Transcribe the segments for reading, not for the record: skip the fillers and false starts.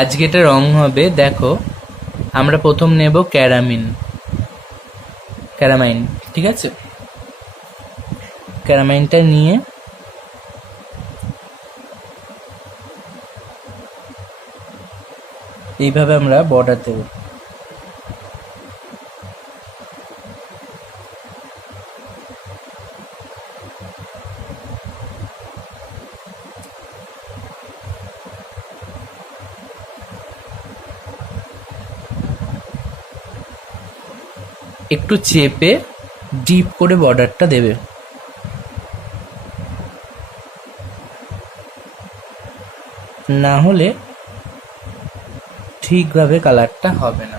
আজকে এটা রং হবে, দেখো আমরা প্রথম নেব ক্যারামাইন, ঠিক আছে? ক্যারামাইনটা নিয়ে এইভাবে আমরা বর্ডার দেব। একটু চেপে ডিপ করে বর্ডারটা দেবে, না হলে ঠিকভাবে কালারটা হবে না।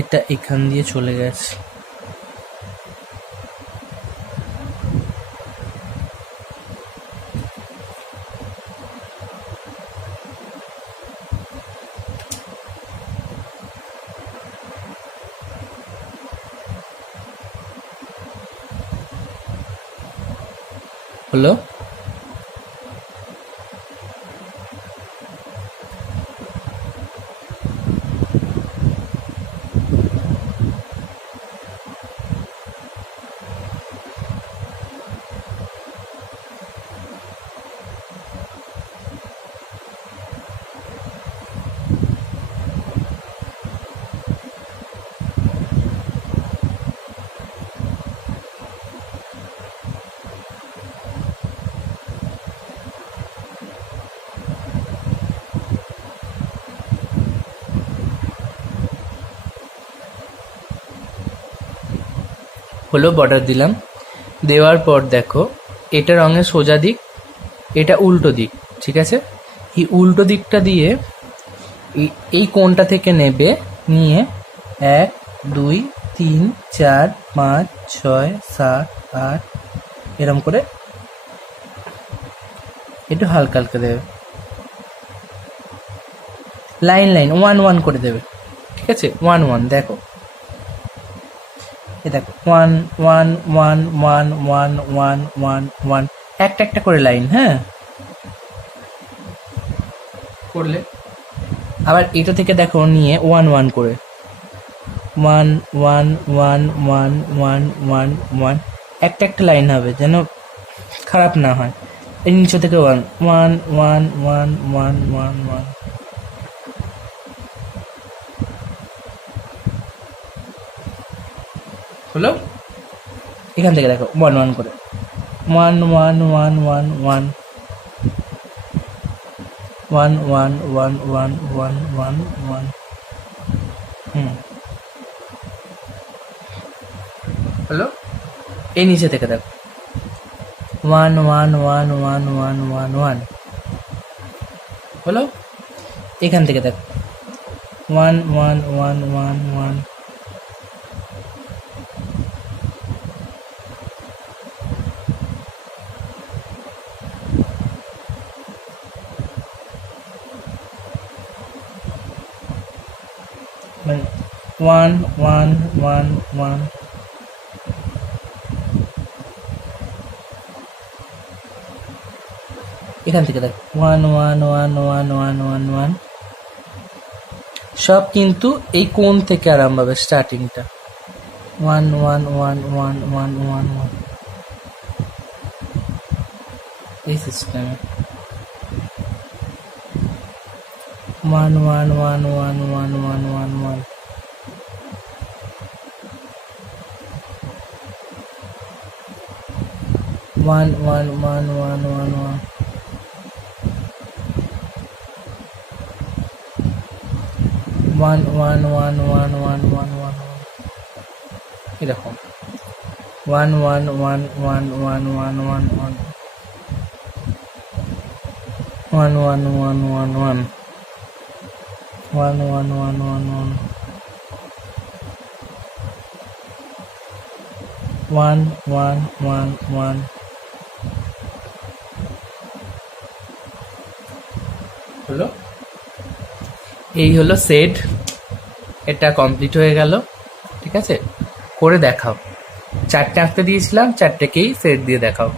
এটা এখান দিয়ে চলে গেছে। হলো? হলো, বর্ডার দিলাম। দেওয়ার পর দেখো এটা রঙের সোজা দিক, এটা উল্টো দিক, ঠিক আছে? এই উল্টো দিকটা দিয়ে এই কোণটা থেকে নেবে, নিয়ে 1 2 3 4 5 6 7 8 এরম করে একটু হালকা হালকা দেবে, লাইন লাইন 1 1 করে দেবে, ঠিক আছে? 1 1 দেখো, এ দেখো 1 1 1 1 1 1 1 1 একটা একটা করে লাইন, হ্যাঁ করলে। আবার এটা থেকে দেখো নিয়ে 1 1 করে 1 1 1 1 1 1 1 একটা একটা লাইন হবে, যেন খারাপ না হয়। এর নিচে থেকে 1 1 1 1 1 1 1। হলো? এখান থেকে দেখো 1 1 করে 1 1 1 1 1 1 1 1 1 1 1 1। হলো? এই নিচে থেকে দেখো 1 1 1 1 1 1 1। হলো? এখান থেকে দেখো 1 1 1 1 1। মানে 1 1 1 1। এখান থেকে দেখো 1 1 1 1 1 1 1। সব কিন্তু এই কোণ থেকে আরম্ভ হবে, স্টার্টিংটা 1 1 1 1 1 1 1 এই সিস্টেমে 1 1 1 1 1 1 1 1। 1 1 1 1 1 1। 1 1 1 1 1 1 1 এরকম 1 1 1 1 1 1 1 1 1 1 1 1 1 1 1 1 1 1 1 1 1 1 হলো, এই হলো শেড, এটা কমপ্লিট হয়ে গেল। ঠিক আছে, করে দেখাও। 4টে আঁকতে দিয়েছিলাম, 4টেকেই শেড দিয়ে দেখাও।